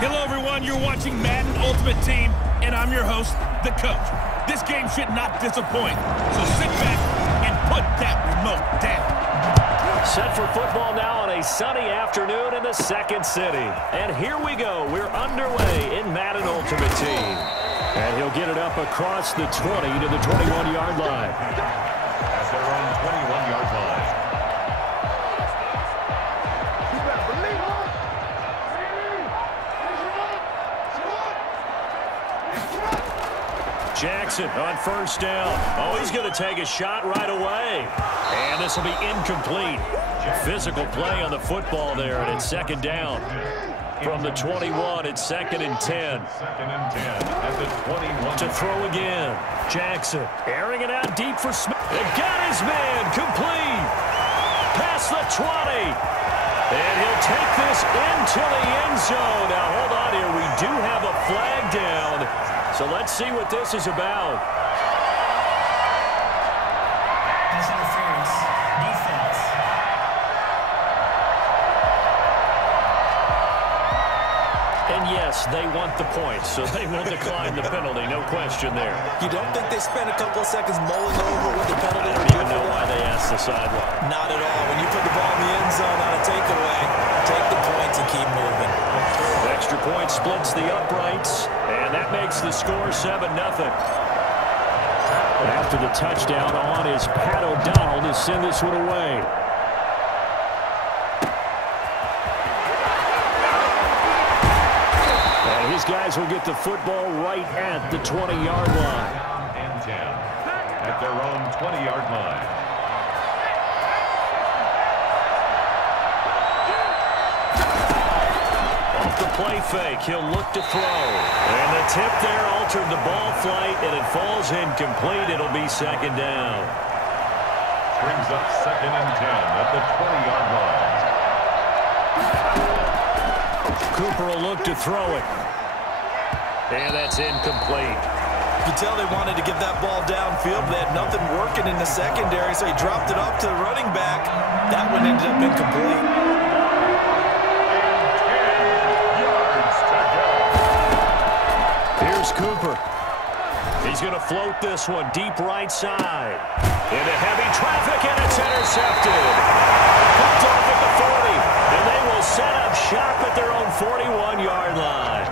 Hello, everyone. You're watching Madden Ultimate Team, and I'm your host, the coach. This game should not disappoint, so sit back and put that remote down. Set for football now on a sunny afternoon in the second city. And here we go. We're underway in Madden Ultimate Team. And he'll get it up across the 20 to the 21-yard line. At their own 21-yard line. Jackson on first down. Oh, he's going to take a shot right away. And this will be incomplete. Physical play on the football there, and it's second down. From the 21, it's 2nd and 10. 2nd and 10 at the 21. To throw again. Jackson airing it out deep for Smith. They got his man complete. Past the 20. And he'll take this into the end zone. Now, hold on here. We do have a flag down. So let's see what this is about. Pass interference. Defense. And yes, they want the points, so they will decline the penalty. No question there. You don't think they spent a couple of seconds mulling over what the penalty? I don't even know why they asked the sideline. Not at all. When you put the ball in the end zone on a takeaway, take the points and keep moving. Extra point splits the uprights, and that makes the score 7-0. After the touchdown on is Pat O'Donnell to send this one away. And his guys will get the football right at the 20-yard line. And 10 at their own 20-yard line. The play fake, he'll look to throw. And the tip there altered the ball flight, and it falls incomplete. It'll be second down. Brings up 2nd and 10 at the 20-yard line. Cooper will look to throw it. And that's incomplete. You can tell they wanted to get that ball downfield, but they had nothing working in the secondary, so he dropped it off to the running back. That one ended up incomplete. Cooper. He's going to float this one deep right side. Into heavy traffic, and it's intercepted. Picked off at the 40, and they will set up shop at their own 41-yard line.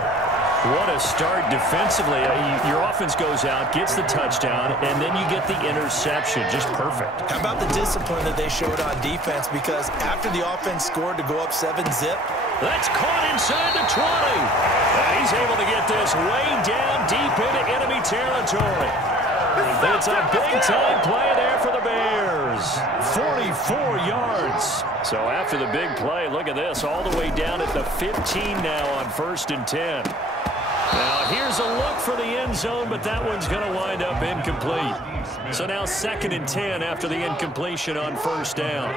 What a start defensively. Your offense goes out, gets the touchdown, and then you get the interception. Just perfect. How about the discipline that they showed on defense? Because after the offense scored to go up 7-zip, that's caught inside the 20. And he's able to get this way down deep into enemy territory. It's a big-time play there for the Bears. 44 yards. So after the big play, look at this, all the way down at the 15 now on 1st and 10. Now here's a look for the end zone, but that one's going to wind up incomplete. So now 2nd and 10 after the incompletion on 1st down.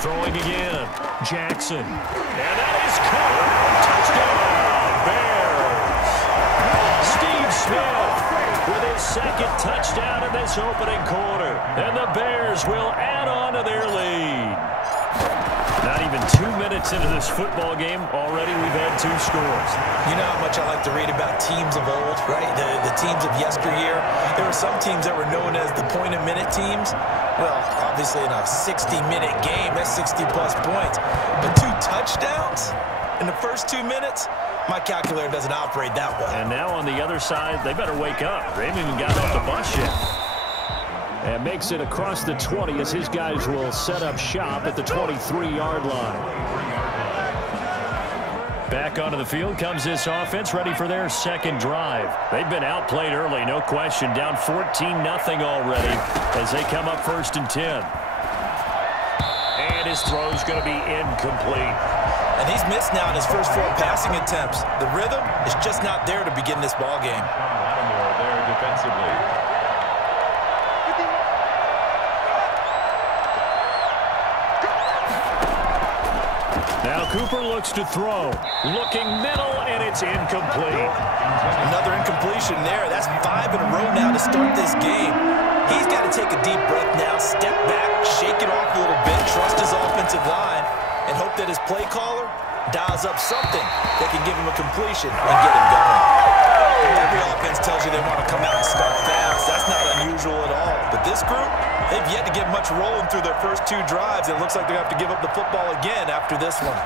Throwing again. Jackson. And that is caught. Touchdown, Bears. Steve Smith with his 2nd touchdown in this opening quarter. And the Bears will add on to their lead. Not even 2 minutes into this football game, already we've had 2 scores. You know how much I like to read about teams of old, right? The teams of yesteryear. There were some teams that were known as the point-a-minute teams. Well, obviously in a 60-minute game, that's 60-plus points. But 2 touchdowns in the first 2 minutes? My calculator doesn't operate that well. And now on the other side, they better wake up. They haven't even got off the bus yet. And makes it across the 20 as his guys will set up shop at the 23-yard line. Back onto the field comes this offense, ready for their 2nd drive. They've been outplayed early, no question. Down 14-0 already as they come up 1st and 10. And his throw's going to be incomplete. And he's missed now in his first 4 passing attempts. The rhythm is just not there to begin this ball game. Lattimore there defensively. Now Cooper looks to throw. Looking middle, and it's incomplete. Another incompletion there. That's 5 in a row now to start this game. He's got to take a deep breath now, step back, shake it off a little bit, trust his offensive line, and hope hope that his play caller dials up something that can give him a completion and get him going. Every offense tells you they want to come out and start fast. That's not unusual at all. But this group, they've yet to get much rolling through their first 2 drives. It looks like they're going to have to give up the football again after this one.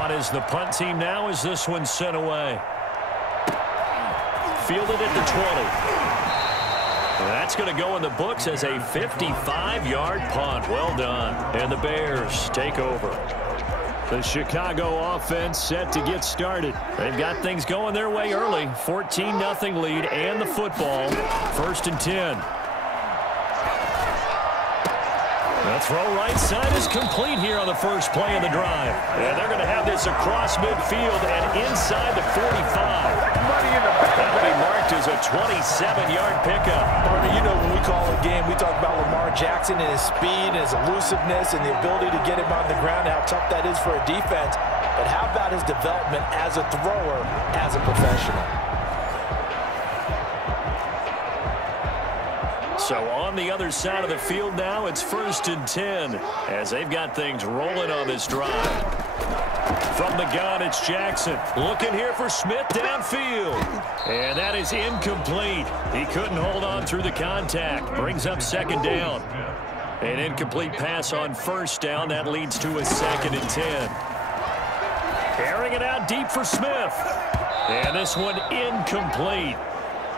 On is the punt team now as this one's sent away. Fielded at the 20. That's going to go in the books as a 55-yard punt. Well done. And the Bears take over. The Chicago offense set to get started. They've got things going their way early. 14-0 lead and the football. 1st and 10. The throw right side is complete here on the first play of the drive. And they're going to have this across midfield and inside the 45. That'll be marked as a 27-yard pickup. Partner, you know when we call a game, we talk about Lamar Jackson and his speed and his elusiveness and the ability to get him on the ground and how tough that is for a defense. But how about his development as a thrower, as a professional? So on the other side of the field now, it's 1st and 10 as they've got things rolling on this drive. From the gun, it's Jackson. Looking here for Smith downfield. And that is incomplete. He couldn't hold on through the contact. Brings up 2nd down. An incomplete pass on 1st down. That leads to a 2nd and 10. Carrying it out deep for Smith. And this one incomplete.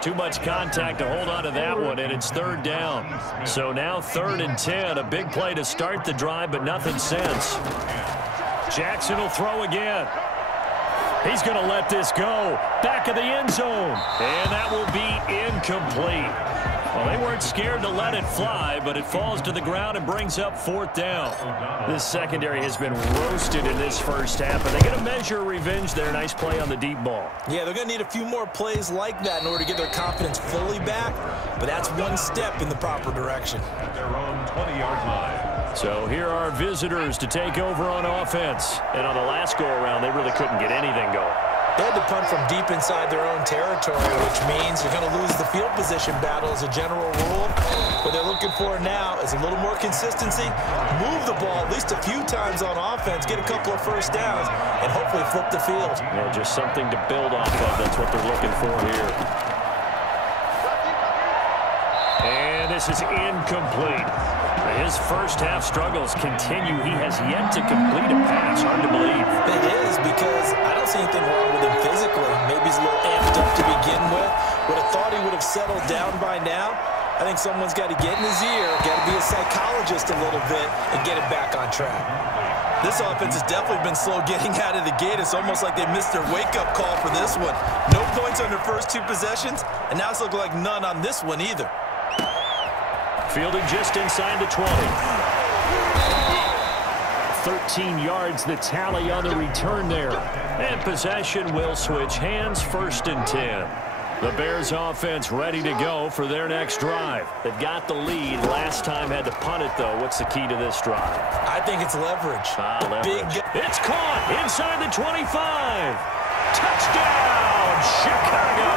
Too much contact to hold on to that one, and it's 3rd down. So now 3rd and 10. A big play to start the drive, but nothing since. Jackson will throw again. He's going to let this go. Back of the end zone. And that will be incomplete. Well, they weren't scared to let it fly, but it falls to the ground and brings up 4th down. This secondary has been roasted in this first half, but they get a measure of revenge there. Nice play on the deep ball. Yeah, they're going to need a few more plays like that in order to get their confidence fully back, but that's one step in the proper direction. At their own 20-yard line. So here are visitors to take over on offense. And on the last go-around, they really couldn't get anything going. They had to punt from deep inside their own territory, which means you're going to lose the field position battle as a general rule. What they're looking for now is a little more consistency, move the ball at least a few times on offense, get a couple of 1st downs, and hopefully flip the field. Yeah, just something to build off of. That's what they're looking for here. And this is incomplete. His first half struggles continue. He has yet to complete a pass. Hard to believe. It is, because I don't see anything wrong with him physically. Maybe he's a little amped up to begin with. Would have thought he would have settled down by now. I think someone's got to get in his ear, got to be a psychologist a little bit, and get him back on track. This offense has definitely been slow getting out of the gate. It's almost like they missed their wake-up call for this one. No points on their first 2 possessions, and now it's looking like none on this one either. Fielded just inside the 20. 13 yards the tally on the return there. And possession will switch hands. 1st and 10. The Bears offense ready to go for their next drive. They've got the lead. Last time had to punt it, though. What's the key to this drive? I think it's leverage. Leverage. It's caught inside the 25. Touchdown, Chicago.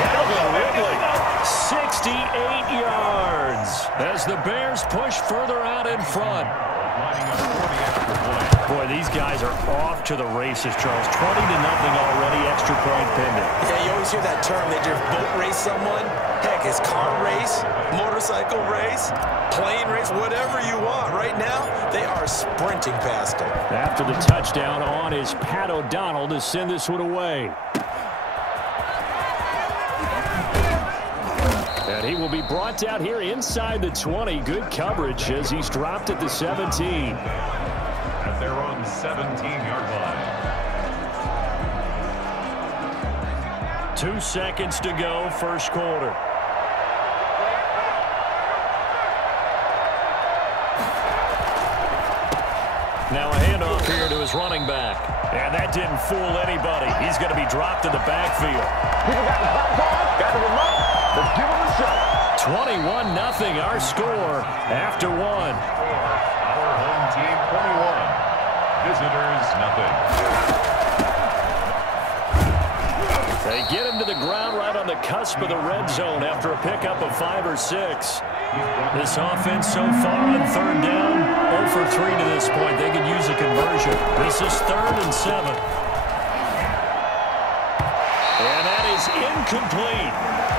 Calvin Ridley, 68 yards as the Bears push further out in front. Boy, these guys are off to the races, Charles. 20-0 already, extra point pending. Yeah, you always hear that term. They just boat race someone. Heck, it's car race, motorcycle race, plane race, whatever you want. Right now, they are sprinting past them. After the touchdown, on is Pat O'Donnell to send this one away. And he will be brought down here inside the 20. Good coverage as he's dropped at the 17. At their own 17-yard line. 2 seconds to go, first quarter. Now a handoff here to his running back. And that didn't fool anybody. He's going to be dropped in the backfield. People got the box on, got the remote. Let's give him a shot. 21-0 our score after 1. Our home team 21. Visitors nothing. They get him to the ground right on the cusp of the red zone after a pickup of 5 or 6. This offense so far on 3rd down This is 3rd and 7. And that is incomplete.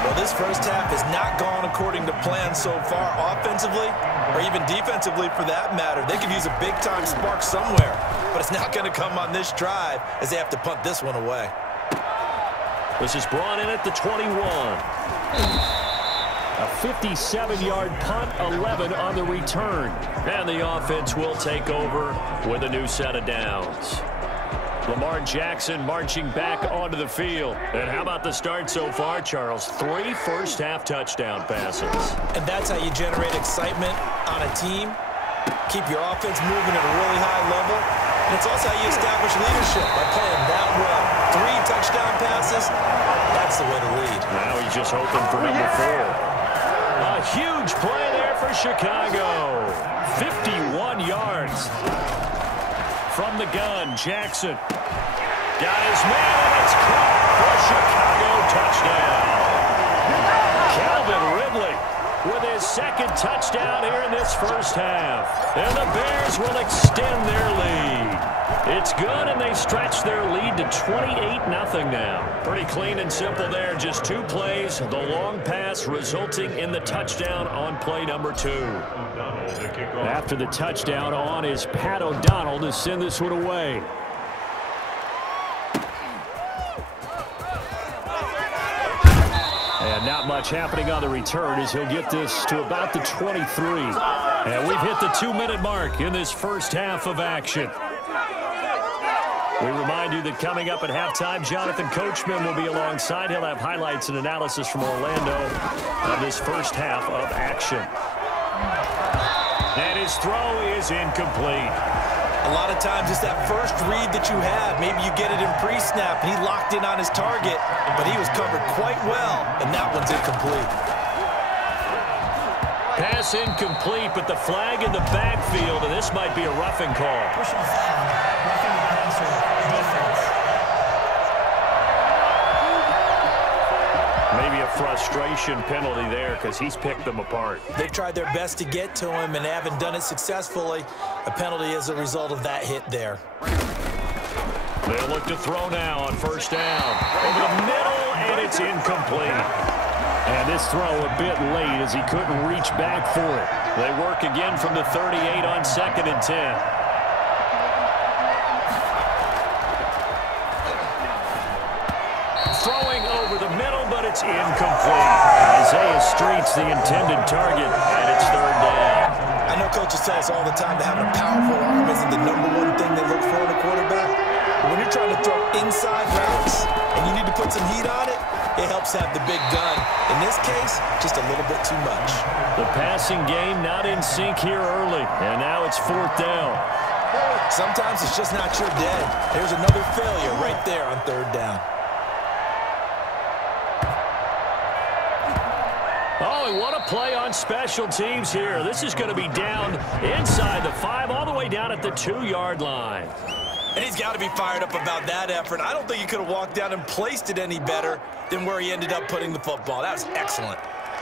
Well, this first half has not gone according to plan so far offensively or even defensively for that matter. They could use a big-time spark somewhere, but it's not going to come on this drive as they have to punt this one away. This is brought in at the 21. A 57-yard punt, 11 on the return. And the offense will take over with a new set of downs. Lamar Jackson marching back onto the field. And how about the start so far, Charles? 3 first-half touchdown passes. And that's how you generate excitement on a team. Keep your offense moving at a really high level. And it's also how you establish leadership by playing that well. 3 touchdown passes, that's the way to lead. Now he's just hoping for number 4. A huge play there for Chicago. 51 yards. From the gun, Jackson. Got his man, and it's caught for Chicago touchdown. Calvin Ridley with his 2nd touchdown here in this first half. And the Bears will extend their lead. It's good, and they stretch their lead to 28-0 now. Pretty clean and simple there. Just 2 plays. The long pass resulting in the touchdown on play number 2. After the touchdown on is Pat O'Donnell to send this one away. And not much happening on the return as he'll get this to about the 23. And we've hit the 2-minute mark in this first half of action. We remind you that coming up at halftime, Jonathan Coachman will be alongside. He'll have highlights and analysis from Orlando of this first half of action. And his throw is incomplete. A lot of times it's that first read that you have. Maybe you get it in pre-snap, and he locked in on his target, but he was covered quite well, and that one's incomplete. Pass incomplete, but the flag in the backfield, and this might be a roughing call. Personal foul. Roughing the passer. Defense. Maybe a frustration penalty there because he's picked them apart. They've tried their best to get to him and haven't done it successfully. A penalty as a result of that hit there. They'll look to throw now on first down. Over the middle, and it's incomplete. And this throw a bit late as he couldn't reach back for it. They work again from the 38 on 2nd and 10. Throwing over the middle, but it's incomplete. Isaiah Street's the intended target, and it's 3rd down. I know coaches tell us all the time that having a powerful arm isn't the #1 thing they look for in a quarterback. But when you're trying to throw inside routes and you need to put some heat on it, it helps have the big gun. In this case, just a little bit too much. The passing game not in sync here early, and now it's 4th down. Sometimes it's just not your day. There's another failure right there on 3rd down. Oh, and what a play on special teams here. This is going to be down inside the 5, all the way down at the 2-yard line. And he's got to be fired up about that effort. I don't think he could have walked down and placed it any better than where he ended up putting the football. That was excellent.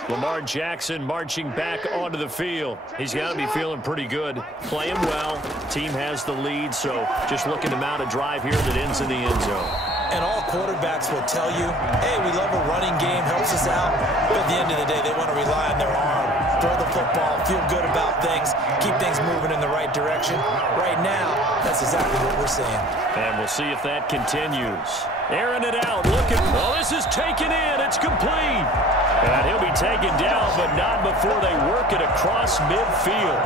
Lamar Jackson marching back onto the field. He's got to be feeling pretty good. Playing well. Team has the lead, so just looking to mount a drive here that ends in the end zone. And all quarterbacks will tell you, hey, we love a running game, helps us out. But at the end of the day, they want to rely on their arm. Throw the football, feel good about things, keep things moving in the right direction. Right now, that's exactly what we're seeing. And we'll see if that continues. Airing it out, looking. Oh, this is taken in. It's complete. And he'll be taken down, but not before they work it across midfield.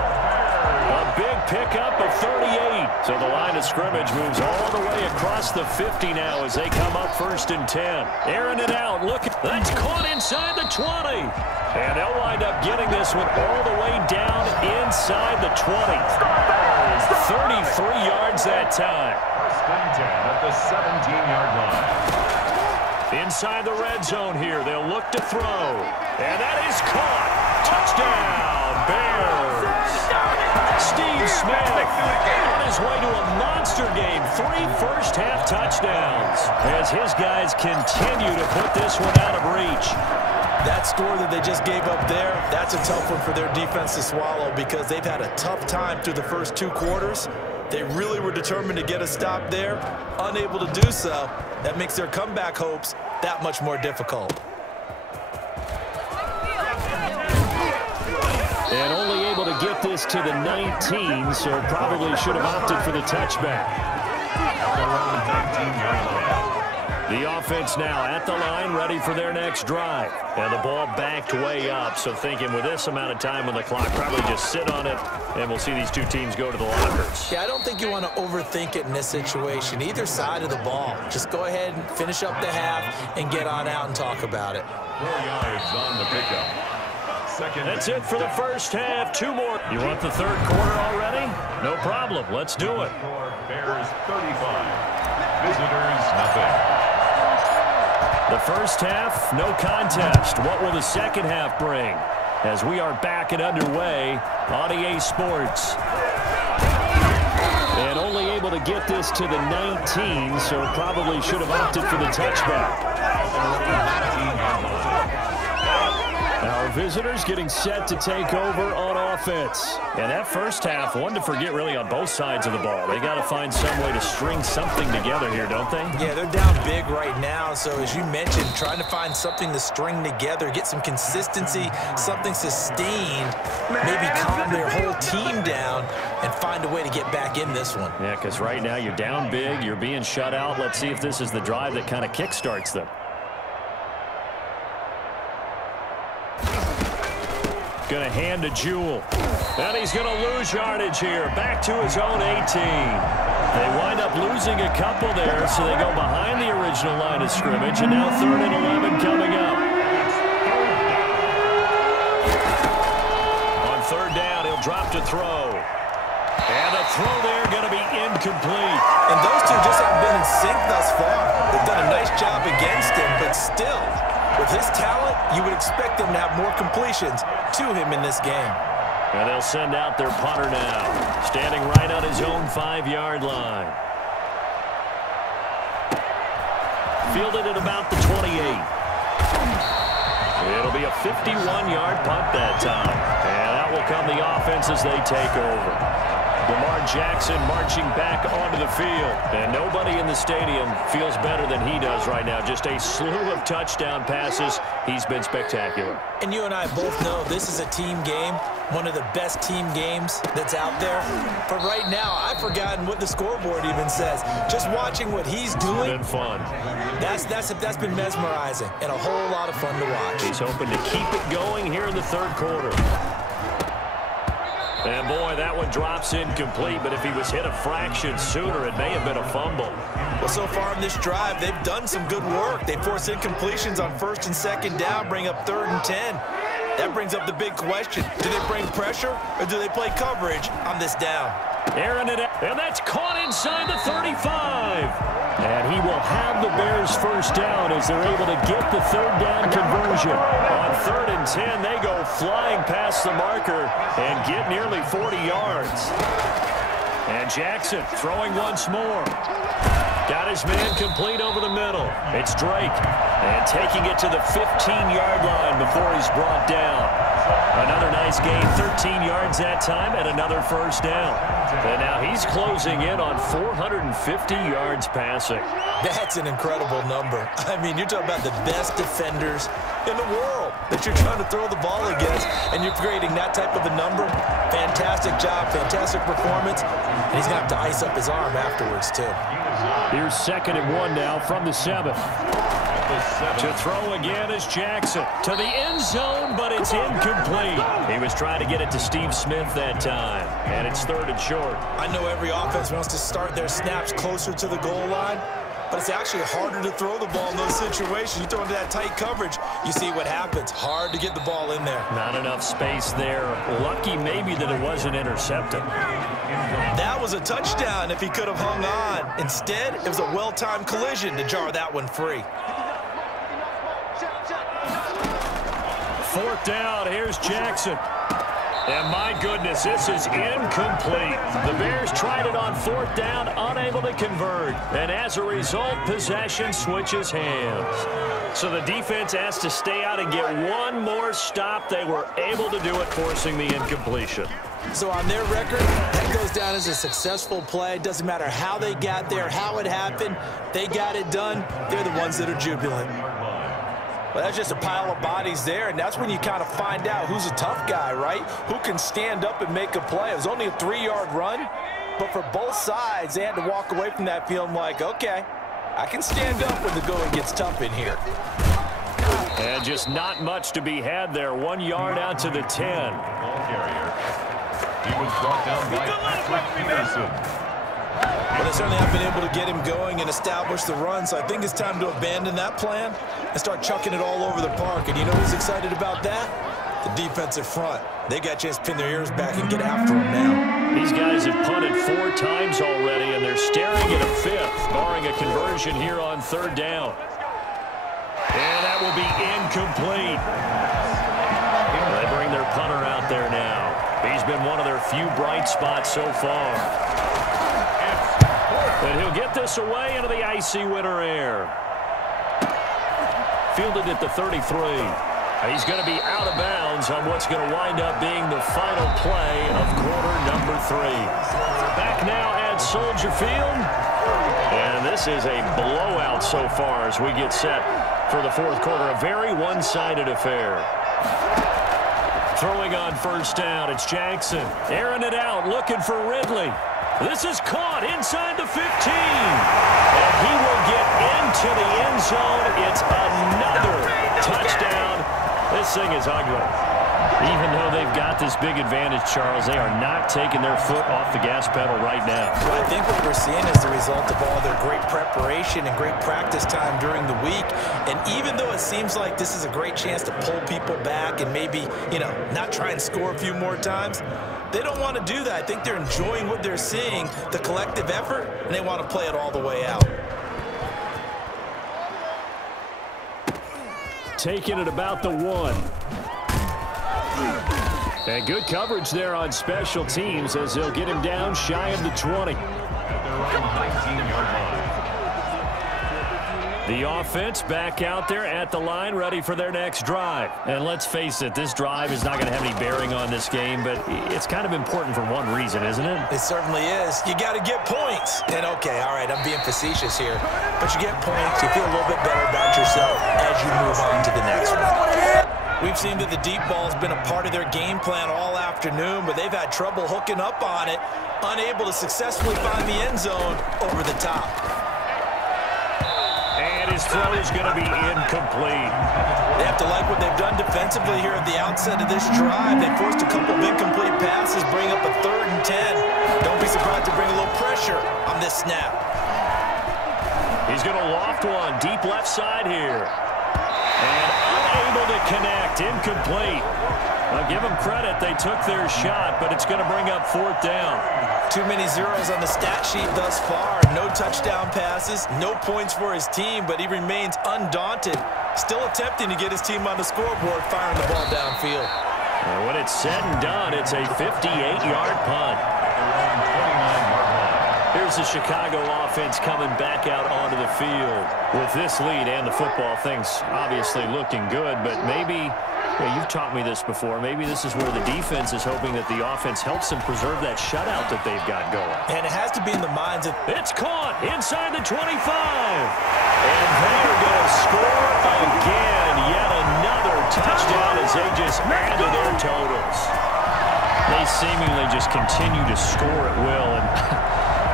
A big pickup of 38. So the line of scrimmage moves all the way across the 50 now as they come up 1st and 10. Airing it out. Look, that's caught inside the 20. And they'll wind up getting this one all the way down inside the 20. 33 yards that time. 1st and 10 at the 17-yard line. Inside the red zone here. They'll look to throw. And that is caught. Touchdown, Bears. Steve Smith on his way to a monster game. 3 first-half touchdowns as his guys continue to put this one out of reach. That score that they just gave up there, that's a tough one for their defense to swallow because they've had a tough time through the first 2 quarters. They really were determined to get a stop there, unable to do so. That makes their comeback hopes that much more difficult. And only able to get this to the 19, so probably should have opted for the touchback. The offense now at the line, ready for their next drive. And the ball backed way up, so thinking with this amount of time on the clock, probably just sit on it, and we'll see these two teams go to the lockers. Yeah, I don't think you want to overthink it in this situation. Either side of the ball. Just go ahead and finish up the half and get on out and talk about it. 4 yards on the pickup. That's it for the first half. 2 more. You want the third quarter already? No problem. Let's do it. Bears 35. Visitors nothing. The first half, no contest. What will the second half bring? As we are back and underway on EA Sports. And only able to get this to the 19, so probably should have opted for the touchback. Our visitors getting set to take over on offense. And that first half, one to forget really on both sides of the ball. They got to find some way to string something together here, don't they? Yeah, they're down big right now. So as you mentioned, trying to find something to string together, get some consistency, something sustained, maybe calm their whole team down and find a way to get back in this one. Yeah, because right now you're down big, you're being shut out. Let's see if this is the drive that kind of kickstarts them. Going to hand to Jewell. And he's going to lose yardage here. Back to his own 18. They wind up losing a couple there, so they go behind the original line of scrimmage, and now 3rd and 11 coming up. On 3rd down, he'll drop to throw. And the throw there going to be incomplete. And those two just haven't been in sync thus far. They've done a nice job against him, but still, with his talent, you would expect them to have more completions to him in this game. And they'll send out their punter now, standing right on his own 5-yard line. Fielded at about the 28. It'll be a 51-yard punt that time. And that will come the offense as they take over. Lamar Jackson marching back onto the field. And nobody in the stadium feels better than he does right now. Just a slew of touchdown passes. He's been spectacular. And you and I both know this is a team game, one of the best team games that's out there. But right now, I've forgotten what the scoreboard even says. Just watching what he's doing. It's been fun. That's been mesmerizing and a whole lot of fun to watch. He's hoping to keep it going here in the 3rd quarter. And boy, that one drops incomplete, but if he was hit a fraction sooner, it may have been a fumble. Well, so far in this drive, they've done some good work. They force incompletions on 1st and 2nd down, bring up 3rd and 10. That brings up the big question. Do they bring pressure or do they play coverage on this down? Aaron, and that's caught inside the 35. And he will have the Bears first down as they're able to get the 3rd down conversion. On 3rd and 10, they go flying past the marker and get nearly 40 yards. And Jackson throwing once more. Got his man complete over the middle. It's Drake. And taking it to the 15-yard line before he's brought down. Another nice gain, 13 yards that time, and another first down. And now he's closing in on 450 yards passing. That's an incredible number. I mean, you're talking about the best defenders in the world that you're trying to throw the ball against, and you're creating that type of a number. Fantastic job, fantastic performance, and he's going to have to ice up his arm afterwards, too. Here's 2nd and 1 now from the 7. To throw again is Jackson. To the end zone, but it's incomplete. He was trying to get it to Steve Smith that time, and it's 3rd and short. I know every offense wants to start their snaps closer to the goal line, but it's actually harder to throw the ball in those situations. You throw into that tight coverage, you see what happens. Hard to get the ball in there. Not enough space there. Lucky maybe that it wasn't intercepted. That was a touchdown if he could have hung on. Instead, it was a well-timed collision to jar that one free. 4th down, here's Jackson. And my goodness, this is incomplete. The Bears tried it on 4th down, unable to convert. And as a result, possession switches hands. So the defense has to stay out and get one more stop. They were able to do it, forcing the incompletion. So on their record, that goes down as a successful play. It doesn't matter how they got there, how it happened. They got it done. They're the ones that are jubilant. Well, that's just a pile of bodies there, and that's when you kind of find out who's a tough guy, right? Who can stand up and make a play. It was only a 3-yard run, but for both sides, they had to walk away from that feeling like, okay, I can stand up when the going gets tough in here. And just not much to be had there. 1 yard out to the 10. Ball carrier. He was brought down by Patrick Peterson. Well, they certainly have been able to get him going and establish the run, so I think it's time to abandon that plan and start chucking it all over the park. And you know who's excited about that? The defensive front. They got a chance to pin their ears back and get after him now. These guys have punted 4 times already, and they're staring at a 5th, barring a conversion here on 3rd down. And that will be incomplete. They bring their punter out there now. He's been one of their few bright spots so far. And he'll get this away into the icy winter air. Fielded at the 33. He's going to be out of bounds on what's going to wind up being the final play of quarter number 3. Back now at Soldier Field. And this is a blowout so far as we get set for the 4th quarter. A very one-sided affair. Throwing on 1st down, it's Jackson. Airing it out, looking for Ridley. This is caught inside the 15. And he will get into the end zone. It's another touchdown. This thing is ugly. Even though they've got this big advantage, Charles, they are not taking their foot off the gas pedal right now. Well, I think what we're seeing is the result of all their great preparation and great practice time during the week. And even though it seems like this is a great chance to pull people back and maybe, not try and score a few more times, they don't want to do that. I think they're enjoying what they're seeing, the collective effort, and they want to play it all the way out. Taking it about the 1. And good coverage there on special teams as they'll get him down shy of the 20. At their own 19-yard line. The offense back out there at the line, ready for their next drive. And let's face it, this drive is not going to have any bearing on this game, but it's kind of important for one reason, isn't it? It certainly is. You got to get points. And, okay, all right, I'm being facetious here, but you get points, you feel a little bit better about yourself as you move on to the next one. We've seen that the deep ball has been a part of their game plan all afternoon, but they've had trouble hooking up on it, unable to successfully find the end zone over the top. And his throw is going to be incomplete. They have to like what they've done defensively here at the outset of this drive. They forced a couple of incomplete passes, bring up a 3rd and 10. Don't be surprised to bring a little pressure on this snap. He's going to loft one deep left side here. And unable to connect, incomplete. I'll give them credit, they took their shot, but it's going to bring up 4th down. Too many zeros on the stat sheet thus far. No touchdown passes, no points for his team, but he remains undaunted. Still attempting to get his team on the scoreboard, firing the ball downfield. And when it's said and done, it's a 58-yard punt. Here's the Chicago offense coming back out onto the field. With this lead and the football, things obviously looking good, but maybe, you've taught me this before, maybe this is where the defense is hoping that the offense helps them preserve that shutout that they've got going. And it has to be in the minds of... It's caught inside the 25. And they're going to score again. Yet another touchdown as they just add to their totals. They seemingly just continue to score at will, and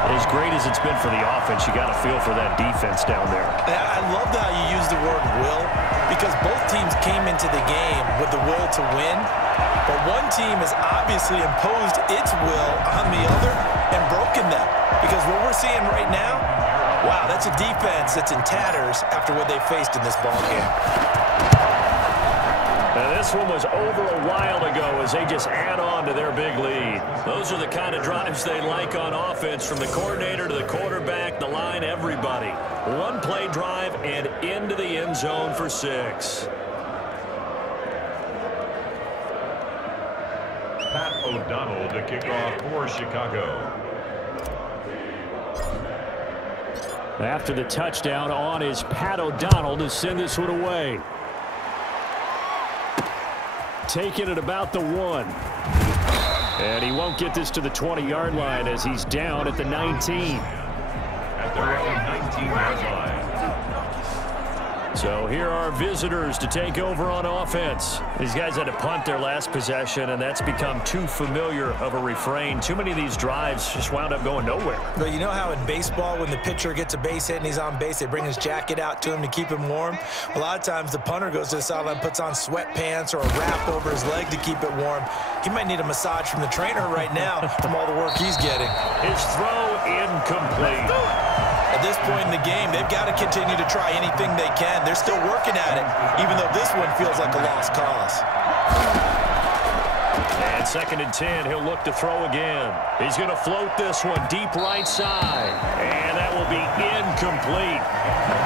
as great as it's been for the offense, you got to feel for that defense down there. I love how you use the word will, because both teams came into the game with the will to win, but one team has obviously imposed its will on the other and broken them. Because what we're seeing right now, wow, that's a defense that's in tatters after what they faced in this ballgame. Now this one was over a while ago as they just add on to their big lead. Those are the kind of drives they like on offense, from the coordinator to the quarterback, the line, everybody. One play drive and into the end zone for 6. Pat O'Donnell to kick off for Chicago. After the touchdown on is Pat O'Donnell to send this one away. Taking it about the 1. And he won't get this to the 20-yard line as he's down at the 19. At their own 19-yard line. So here are visitors to take over on offense. These guys had to punt their last possession, and that's become too familiar of a refrain. Too many of these drives just wound up going nowhere. Well, you know how in baseball, when the pitcher gets a base hit and he's on base, they bring his jacket out to him to keep him warm? A lot of times the punter goes to the sideline, puts on sweatpants or a wrap over his leg to keep it warm. He might need a massage from the trainer right now from all the work he's getting. His throw incomplete. At this point in the game, they've got to continue to try anything they can. They're still working at it, even though this one feels like a lost cause. And 2nd and 10, he'll look to throw again. He's going to float this one deep right side. And that will be incomplete.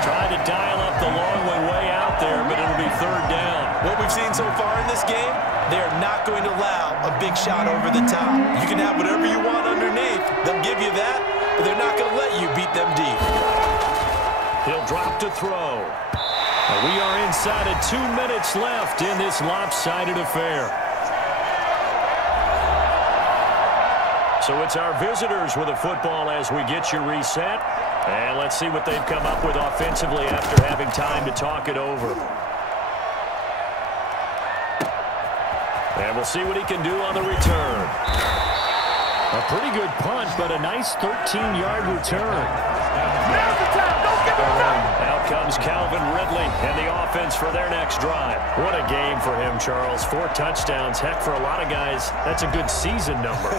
Tried to dial up the long way out there, but it'll be 3rd down. What we've seen so far in this game, they are not going to allow a big shot over the top. You can have whatever you want underneath. They'll give you that, but they're not going to let you beat them deep. He'll drop to throw. We are inside of 2 minutes left in this lopsided affair. So it's our visitors with a football as we get you reset. And let's see what they've come up with offensively after having time to talk it over. And we'll see what he can do on the return. A pretty good punt, but a nice 13-yard return. Now's the time. Don't give him time. Out comes Calvin Ridley and the offense for their next drive. What a game for him, Charles. 4 touchdowns. Heck, for a lot of guys, that's a good season number.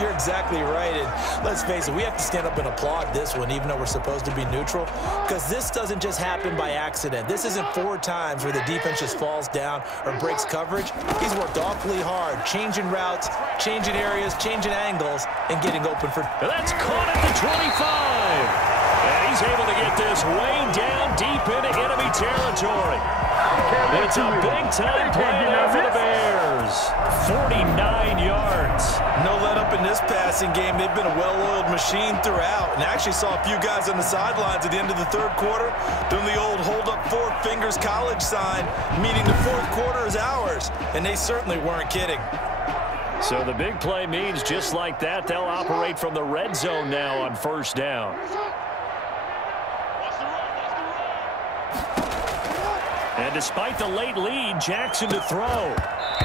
You're exactly right. And let's face it, we have to stand up and applaud this one, even though we're supposed to be neutral, because this doesn't just happen by accident. This isn't 4 times where the defense just falls down or breaks coverage. He's worked awfully hard, changing routes, changing areas, changing angles, and getting open for... That's caught at the 25. And he's able to get this way down deep into enemy territory. It's a big-time play there for the Bears. 49 yards. No let-up in this passing game. They've been a well-oiled machine throughout. And I actually saw a few guys on the sidelines at the end of the 3rd quarter doing the old hold-up 4 fingers college sign, meaning the 4th quarter is ours. And they certainly weren't kidding. So the big play means just like that, they'll operate from the red zone now on 1st down. And despite the late lead, Jackson to throw.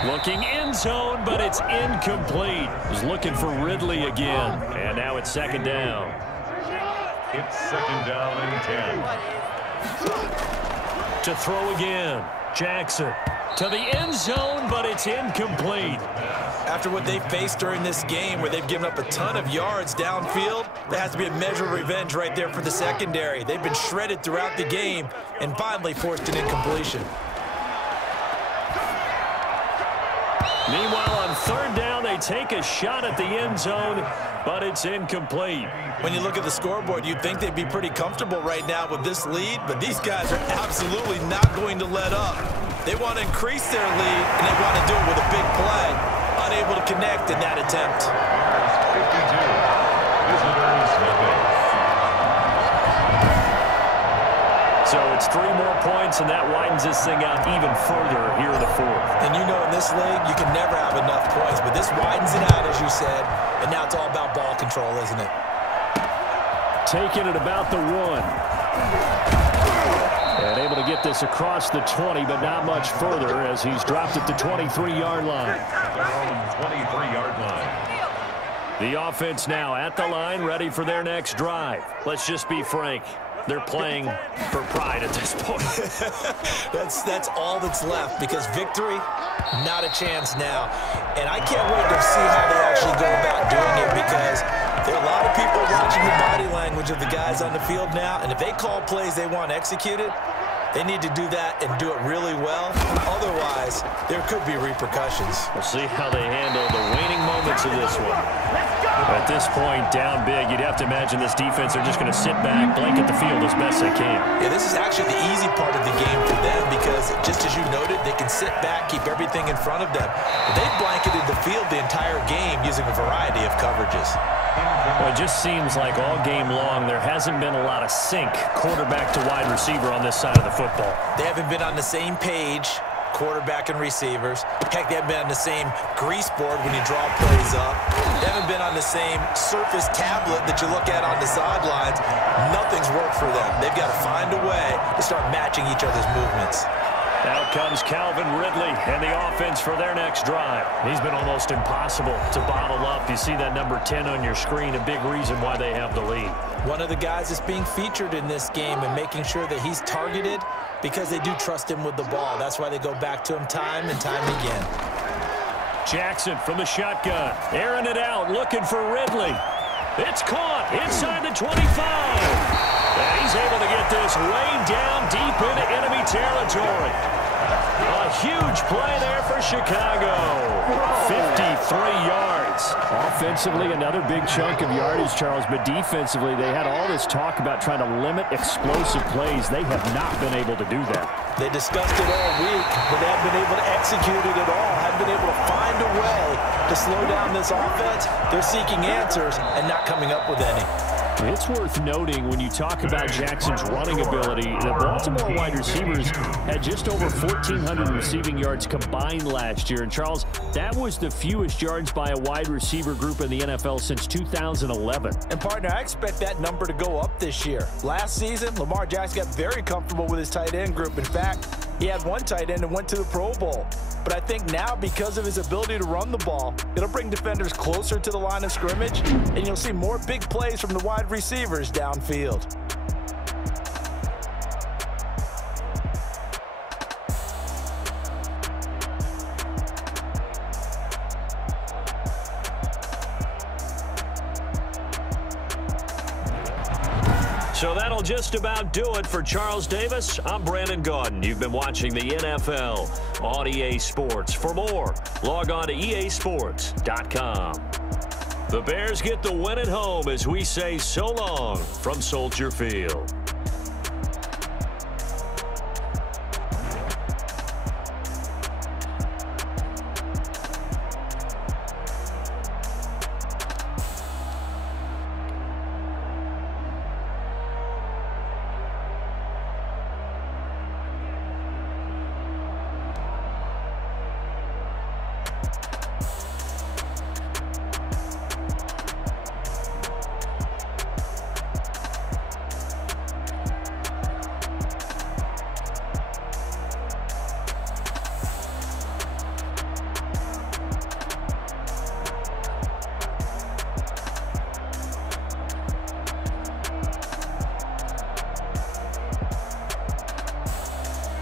Looking end zone, but it's incomplete. He's looking for Ridley again. And now it's 2nd down. It's 2nd down and 10. To throw again. Jackson to the end zone, but it's incomplete. After what they faced during this game where they've given up a ton of yards downfield, there has to be a measure of revenge right there for the secondary. They've been shredded throughout the game and finally forced an incompletion. Meanwhile, on 3rd down, they take a shot at the end zone, but it's incomplete. When you look at the scoreboard, you'd think they'd be pretty comfortable right now with this lead, but these guys are absolutely not going to let up. They want to increase their lead, and they want to do it with a big play. Unable to connect in that attempt. 52. Visitors nothing. So it's 3 more points, and that widens this thing out even further here in the 4th. And you know in this league, you can never have enough points, but this widens it out, as you said, and now it's all about ball control, isn't it? Taking it about the 1. And able to get this across the 20, but not much further as he's dropped at the 23-yard line. 23-yard line. The offense now at the line, ready for their next drive. Let's just be frank. They're playing for pride at this point. That's all that's left, because victory, not a chance now. And I can't wait to see how they actually go about doing it, because there are a lot of people watching the body language of the guys on the field now, and if they call plays they want executed, they need to do that and do it really well. Otherwise, there could be repercussions. We'll see how they handle the waning moments of this one. At this point, down big, you'd have to imagine this defense are just going to sit back, blanket the field as best they can. Yeah, this is actually the easy part of the game for them, because just as you noted, they can sit back, keep everything in front of them. But they've blanketed the field the entire game using a variety of coverages. Well, it just seems like all game long there hasn't been a lot of sync quarterback to wide receiver on this side of the football. They haven't been on the same page quarterback and receivers. Heck, they haven't been on the same grease board when you draw plays up. They haven't been on the same surface tablet that you look at on the sidelines. Nothing's worked for them. They've got to find a way to start matching each other's movements. Out comes Calvin Ridley and the offense for their next drive. He's been almost impossible to bottle up. You see that number 10 on your screen, a big reason why they have the lead. One of the guys that's being featured in this game and making sure that he's targeted because they do trust him with the ball. That's why they go back to him time and time again. Jackson from the shotgun, airing it out, looking for Ridley. It's caught inside the 25. And he's able to get this way down deep into enemy territory. A huge play there for Chicago. 53 yards. Offensively, another big chunk of yardage, Charles, but defensively, they had all this talk about trying to limit explosive plays. They have not been able to do that. They discussed it all week, but they haven't been able to execute it at all. Haven't been able to find a way to slow down this offense. They're seeking answers and not coming up with any. It's worth noting when you talk about Jackson's running ability, the Baltimore wide receivers had just over 1,400 receiving yards combined last year. And, Charles, that was the fewest yards by a wide receiver group in the NFL since 2011. And, partner, I expect that number to go up this year. Last season, Lamar Jackson got very comfortable with his tight end group. In fact, he had one tight end and went to the Pro Bowl. But I think now, because of his ability to run the ball, it'll bring defenders closer to the line of scrimmage, and you'll see more big plays from the wide receivers downfield. So that'll just about do it for Charles Davis. I'm Brandon Gaudin. You've been watching the NFL on EA Sports. For more, log on to easports.com. The Bears get the win at home as we say so long from Soldier Field.